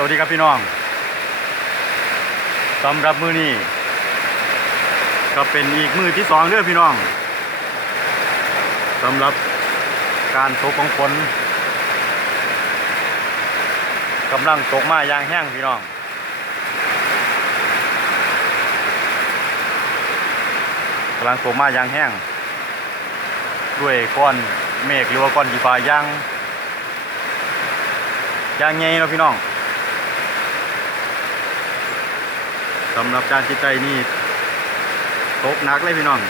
สวัสดีครับพี่น้องสำหรับมือนี้ก็เป็นอีกมือที่สองเด้อพี่น้องสำหรับการตกของฝนกำลังตกมาอย่างแห้งพี่น้องกำลังตกมาอย่างแห้ง ด้วยก้อนเมฆหรือว่าก้อนกีฟ้าอยางย่างไงเนาะพี่น้อง สำหรับการจิตใจนี่ตกหนักเลยพี่น้อง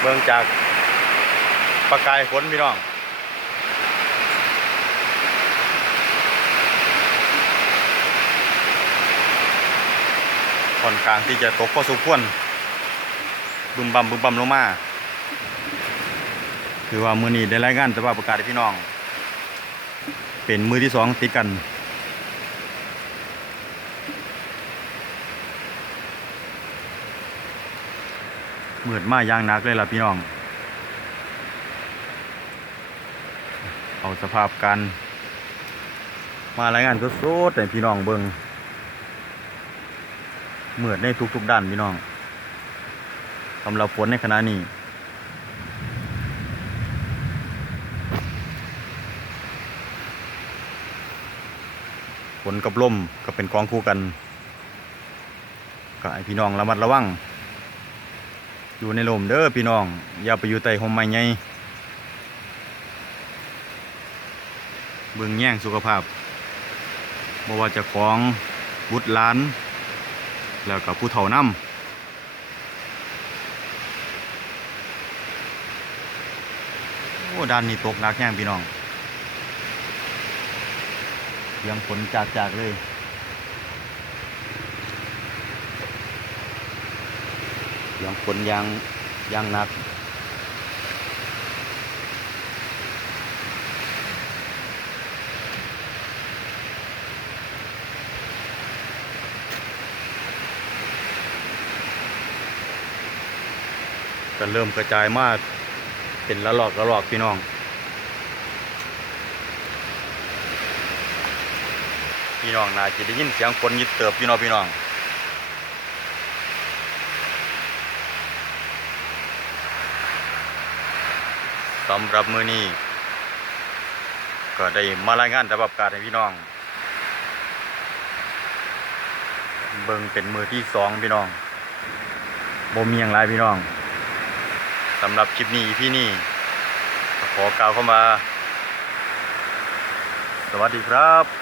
เบิ่งจากประกายฝนพี่น้องค่อนข้างที่จะตกพอสมควรบึมบัมบึมบัมลงมา คือว่ามือนี้ได้รายงานแต่ว่าประกาศให้พี่น้อง เป็นมือที่สองติดกัน เหมืดมาอย่างนักเลยล่ะพี่น้อง เอาสภาพการมารายงานก็โซดให้พี่น้องเบิงเหมืดในทุกๆด้านพี่น้องสำหรับฝนในขณะนี้ นกับลมก็เป็นกองคู่กันก็ให้พี่น้องระมัดระวัง อยู่ในลมเด้อพี่น้อง อย่าไปอยู่ใต้ห่มไม้ใหญ่เบิ่งแย่งสุขภาพบ่ว่าจะของบุตรหลาน แล้วก็ผู้เฒ่านำโอ้ด้านนี้ตกหนักแย่งพี่น้อง เสียงฝนจากจากเลย เสียงฝนยางยางหนักก็เริ่มกระจายมากเป็นละลอกละลอกพี่น้อง พี่น้องน่าจะได้ยินเสียงคนยิดเติบพี่น้องพี่น้องสำหรับมือนี้ก็ได้มารายงานรับการให้พี่น้อง เบิ่งเป็นมือที่สองพี่น้องบ่มีอย่างไรพี่น้องสำหรับคลิปนี้พี่นี่ขอกล่าวเข้ามา สวัสดีครับ